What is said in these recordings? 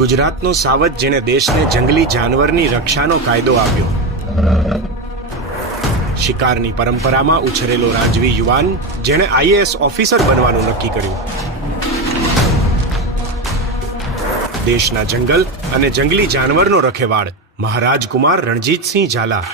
ગુજરાતનો સાવજ જેણે દેશને જંગલી જાનવરની રક્ષાનો કાયદો આપ્યો. શિકારની પરંપરામાં ઉછરેલો રાજવી યુવાન જેણે આઈએએસ ઓફિસર બનવાનું નક્કી કર્યું. દેશના જંગલ અને જંગલી જાનવરનો રખેવાળ મહારાજ કુમાર રણજીતસિંહ ઝાલા.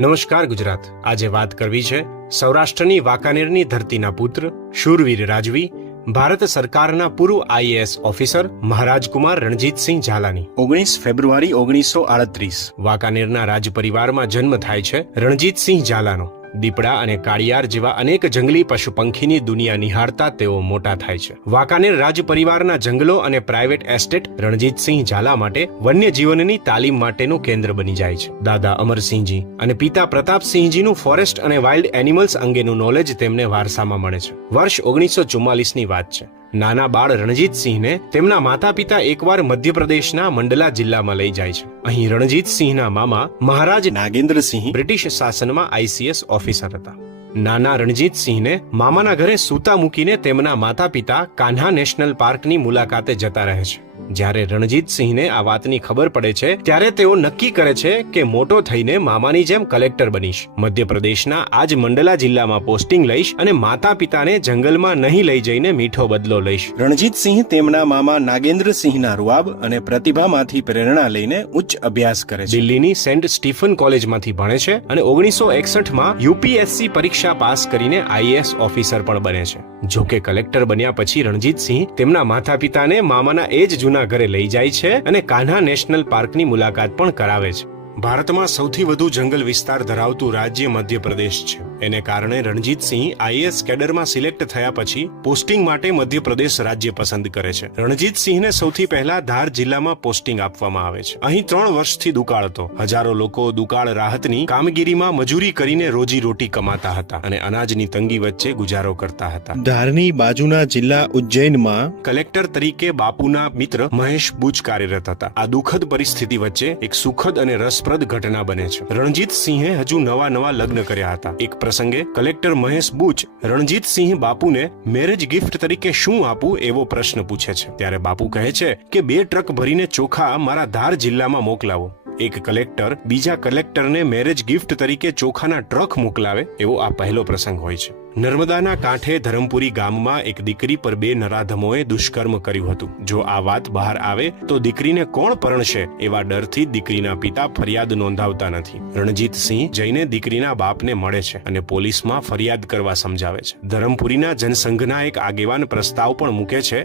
નમસ્કાર ગુજરાત. આજે વાત કરવી છે સૌરાષ્ટ્રની વાંકાનેરની ધરતીના પુત્ર શૂરવીર રાજવી ભારત સરકારના પૂર્વ આઈએએસ ઓફિસર મહારાજ કુમાર રણજીતસિંહ ઝાલાની. 19 ફેબ્રુઆરી 1938 વાંકાનેરના રાજ પરિવારમાં જન્મ થાય છે રણજીતસિંહ ઝાલાનો. દીપડા અને કાળિયાર જેવા અનેક જંગલી પશુ પંખીની દુનિયા નિહાળતા તેઓ મોટા થાય છે. વાંકાનેર રાજ પરિવારના જંગલો અને પ્રાઇવેટ એસ્ટેટ રણજીતસિંહ ઝાલા માટે વન્ય જીવનની તાલીમ માટેનું કેન્દ્ર બની જાય છે. દાદા અમરસિંહજી અને પિતા પ્રતાપસિંહજીનું ફોરેસ્ટ અને વાઇલ્ડ એનિમલ્સ અંગેનું નોલેજ તેમને વારસામાં મળે છે. વર્ષ 1944ની વાત છે. નાના બાળ રણજીતસિંહને તેમના માતા પિતા એકવાર મધ્યપ્રદેશના મંડલા જિલ્લામાં લઈ જાય છે. અહીં રણજીતસિંહના મામા મહારાજ નાગેન્દ્રસિંહ બ્રિટિશ શાસનમાં આઈસીએસ ઓફિસર હતા. નાના રણજીતસિંહને મામાના ઘરે સૂતા મૂકીને તેમના માતા પિતા કાન્હા નેશનલ પાર્કની મુલાકાતે જતા રહે છે. જ્યારે રણજીતસિંહને આ વાતની ખબર પડે છે ત્યારે તેઓ નક્કી કરે છે કે મોટો થઈને મામાની જેમ કલેક્ટર બનીશ. મધ્યપ્રદેશના આ જ મંડલા જિલ્લામાં પોસ્ટિંગ લઈશ અને માતા પિતાને જંગલમાં નહીં લઈ જઈને મીઠો બદલો લઈશ. રણજીતસિંહ તેમના મામા નાગેન્દ્રસિંહના રૂઆબ અને પ્રતિભામાંથી પ્રેરણા લઈને ઉચ્ચ અભ્યાસ કરે છે. દિલ્હીની સેન્ટ સ્ટીફન કોલેજમાંથી ભણે છે અને 1961માં યુપીએસસી પરીક્ષા પાસ કરીને આઈએએસ ઓફિસર પણ બને છે. જોકે કલેક્ટર બન્યા પછી રણજીતસિંહ તેમના માતા પિતાને મામાના એ જ જૂના ઘરે લઈ જાય છે અને કાન્હા નેશનલ પાર્કની મુલાકાત પણ કરાવે છે. ભારતમાં સૌથી વધુ જંગલ વિસ્તાર ધરાવતું રાજ્ય મધ્યપ્રદેશ છે. એને કારણે રણજીતસિંહ આઈએએસ કેડરમાં સિલેક્ટ થયા પછી પોસ્ટિંગ માટે મધ્યપ્રદેશ રાજ્ય પસંદ કરે છે. રણજીતસિંહને સૌથી પહેલા ધાર જિલ્લામાં પોસ્ટિંગ આપવામાં આવે છે. અહીં 3 વર્ષથી દુકાળ હતો. હજારો લોકો દુકાળ રાહતની કામગીરીમાં મજૂરી કરીને રોજી રોટી કમાતા હતા અને અનાજની તંગી વચ્ચે ગુજારો કરતા હતા. ધારની બાજુના જિલ્લા ઉજ્જૈનમાં કલેક્ટર તરીકે બાપુના મિત્ર મહેશ બુચ કાર્યરત હતા. આ દુઃખદ પરિસ્થિતિ વચ્ચે એક સુખદ અને રસપ્રદ ઘટના બને છે. રણજીતસિંહે હજુ નવા લગ્ન કર્યા હતા. એક પ્રસંગે કલેક્ટર મહેશ બુચ રણજીતસિંહ બાપુને મેરેજ ગિફ્ટ તરીકે શું આપું એવો પ્રશ્ન પૂછે છે. ત્યારે બાપુ કહે છે કે 2 ટ્રક ભરીને ચોખા મારા ધાર જિલ્લામાં મોકલાવો. એક કલેક્ટર બીજા કલેક્ટરને મેરેજ ગિફ્ટ તરીકે ચોખાના ટ્રક મોકલાવે એવો આ પહેલો પ્રસંગ હોય છે. નર્મદાના કાંઠે ધરમપુરી ગામમાં એક દીકરી પર 2 નરાધમોએ દુષ્કર્મ કર્યું હતું. જો આ વાત બહાર આવે તો દીકરીને કોણ પરણશે એવા ડરથી દીકરીના પિતા ફરિયાદ નોંધાવતા નથી. રણજીતસિંહ જઈને દીકરીના બાપને મળે છે અને પોલીસમાં ફરિયાદ કરવા સમજાવે છે. ધરમપુરીના જનસંઘના એક આગેવાન પ્રસ્તાવ પણ મૂકે છે